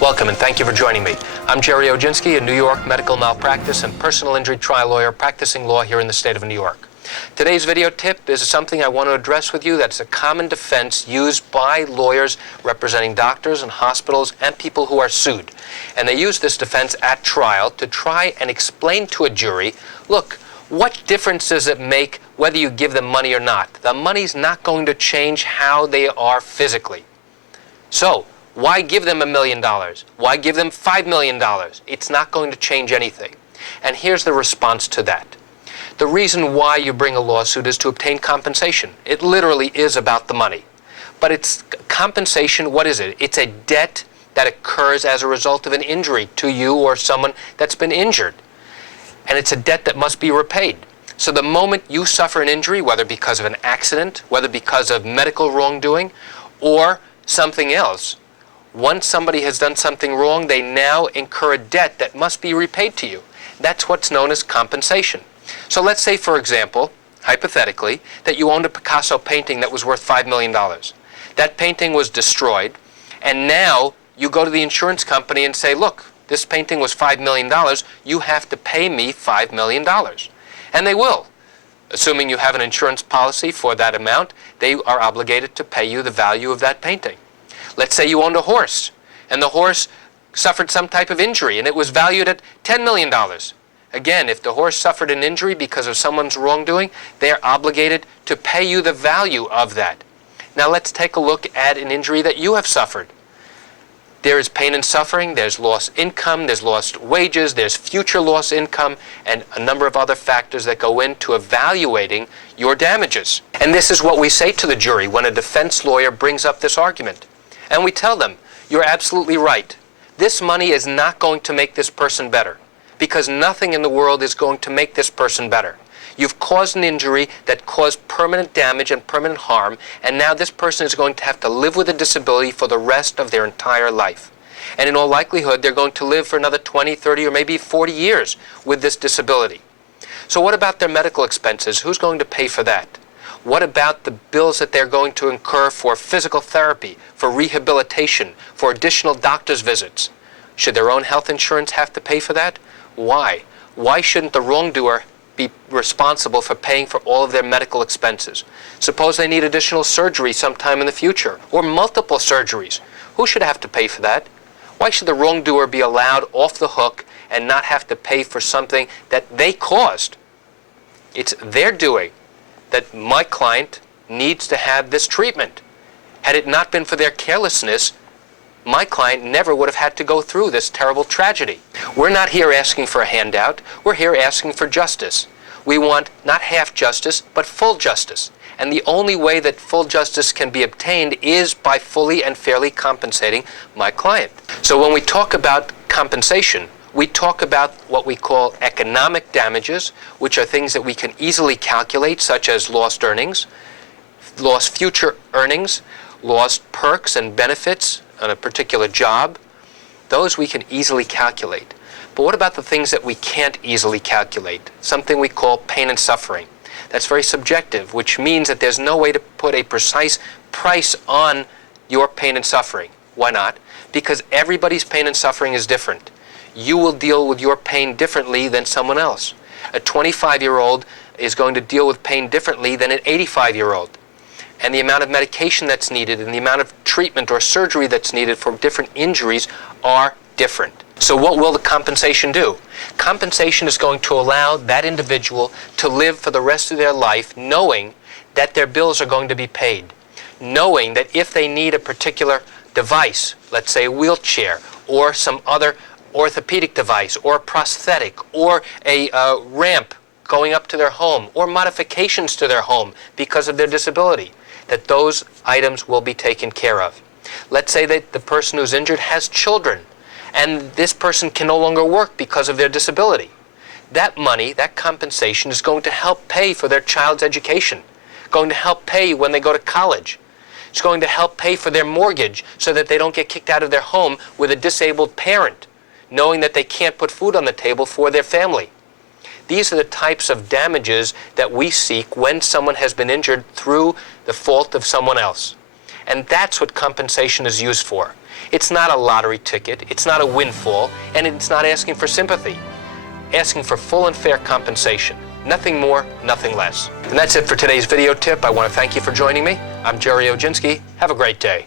Welcome and thank you for joining me. I'm Jerry Oginski, a New York medical malpractice and personal injury trial lawyer practicing law here in the state of New York. Today's video tip is something I want to address with you that's a common defense used by lawyers representing doctors and hospitals and people who are sued. And they use this defense at trial to try and explain to a jury, look, what difference does it make whether you give them money or not? The money's not going to change how they are physically. So, why give them $1 million? Why give them $5 million? It's not going to change anything. And here's the response to that. The reason why you bring a lawsuit is to obtain compensation. It literally is about the money. But it's compensation, what is it? It's a debt that occurs as a result of an injury to you or someone that's been injured. And it's a debt that must be repaid. So the moment you suffer an injury, whether because of an accident, whether because of medical wrongdoing, or something else, once somebody has done something wrong, they now incur a debt that must be repaid to you. That's what's known as compensation. So let's say, for example, hypothetically, that you owned a Picasso painting that was worth $5 million. That painting was destroyed, and now you go to the insurance company and say, look, this painting was $5 million, you have to pay me $5 million. And they will. Assuming you have an insurance policy for that amount, they are obligated to pay you the value of that painting. Let's say you owned a horse, and the horse suffered some type of injury, and it was valued at $10 million. Again, if the horse suffered an injury because of someone's wrongdoing, they are obligated to pay you the value of that. Now let's take a look at an injury that you have suffered. There is pain and suffering, there's lost income, there's lost wages, there's future lost income, and a number of other factors that go into evaluating your damages. And this is what we say to the jury when a defense lawyer brings up this argument. And we tell them, you're absolutely right. This money is not going to make this person better, because nothing in the world is going to make this person better. You've caused an injury that caused permanent damage and permanent harm, and now this person is going to have to live with a disability for the rest of their entire life. And in all likelihood, they're going to live for another 20, 30, or maybe 40 years with this disability. So what about their medical expenses? Who's going to pay for that? What about the bills that they're going to incur for physical therapy, for rehabilitation, for additional doctor's visits? Should their own health insurance have to pay for that? Why? Why shouldn't the wrongdoer be responsible for paying for all of their medical expenses? Suppose they need additional surgery sometime in the future, or multiple surgeries. Who should have to pay for that? Why should the wrongdoer be allowed off the hook and not have to pay for something that they caused? It's their doing that my client needs to have this treatment. Had it not been for their carelessness, my client never would have had to go through this terrible tragedy. We're not here asking for a handout. We're here asking for justice. We want not half justice, but full justice. And the only way that full justice can be obtained is by fully and fairly compensating my client. So when we talk about compensation, we talk about what we call economic damages, which are things that we can easily calculate, such as lost earnings, lost future earnings, lost perks and benefits on a particular job. Those we can easily calculate. But what about the things that we can't easily calculate? Something we call pain and suffering. That's very subjective, which means that there's no way to put a precise price on your pain and suffering. Why not? Because everybody's pain and suffering is different. You will deal with your pain differently than someone else. A 25-year-old is going to deal with pain differently than an 85-year-old. And the amount of medication that's needed and the amount of treatment or surgery that's needed for different injuries are different. So what will the compensation do? Compensation is going to allow that individual to live for the rest of their life knowing that their bills are going to be paid, knowing that if they need a particular device, let's say a wheelchair or some other orthopedic device or a prosthetic or a ramp going up to their home or modifications to their home because of their disability, that those items will be taken care of. Let's say that the person who's injured has children and this person can no longer work because of their disability. That money, that compensation, is going to help pay for their child's education, going to help pay when they go to college. It's going to help pay for their mortgage so that they don't get kicked out of their home with a disabled parent, knowing that they can't put food on the table for their family. These are the types of damages that we seek when someone has been injured through the fault of someone else. And that's what compensation is used for. It's not a lottery ticket, it's not a windfall, and it's not asking for sympathy. Asking for full and fair compensation. Nothing more, nothing less. And that's it for today's video tip. I want to thank you for joining me. I'm Jerry Oginski. Have a great day.